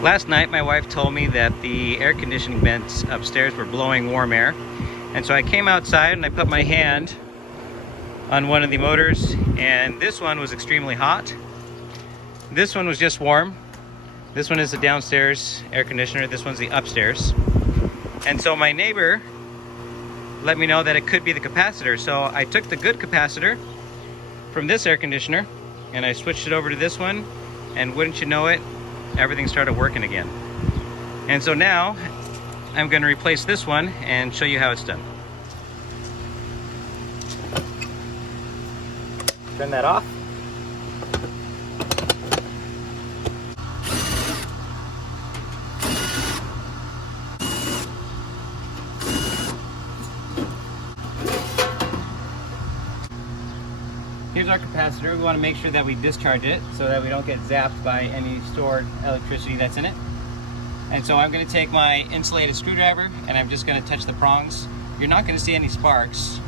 Last night my wife told me that the air conditioning vents upstairs were blowing warm air, and so I came outside and I put my hand on one of the motors, and this one was extremely hot. This one was just warm. This one is the downstairs air conditioner, this one's the upstairs. And so my neighbor let me know that it could be the capacitor, so I took the good capacitor from this air conditioner and I switched it over to this one, and wouldn't you know it, everything started working again. And so now I'm going to replace this one and show you how it's done. Turn that off. Here's our capacitor. We want to make sure that we discharge it so that we don't get zapped by any stored electricity that's in it. And so I'm going to take my insulated screwdriver and I'm just going to touch the prongs. You're not going to see any sparks.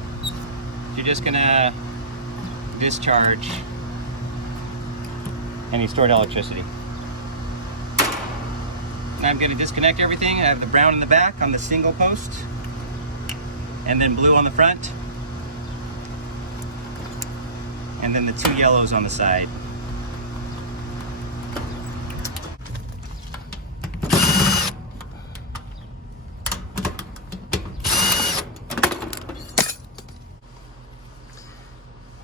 You're just going to discharge any stored electricity. Now I'm going to disconnect everything. I have the brown in the back on the single post, and then blue on the front, and then the two yellows on the side.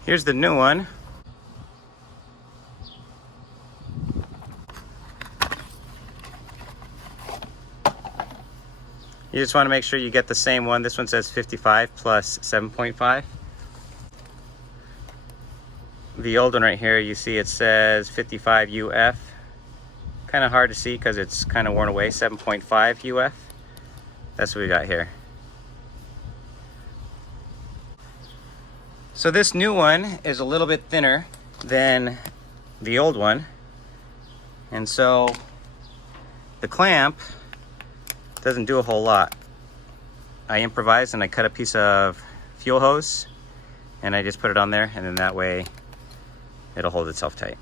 Here's the new one. You just want to make sure you get the same one. This one says 55 plus 7.5. The old one right here, you see it says 55 UF. Kind of hard to see because it's kind of worn away. 7.5 UF. That's what we got here. So this new one is a little bit thinner than the old one. And so the clamp doesn't do a whole lot. I improvised and I cut a piece of fuel hose and I just put it on there, and then that way it'll hold itself tight.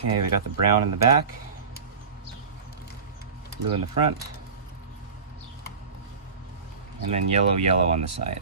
Okay, we got the brown in the back, blue in the front, and then yellow on the side.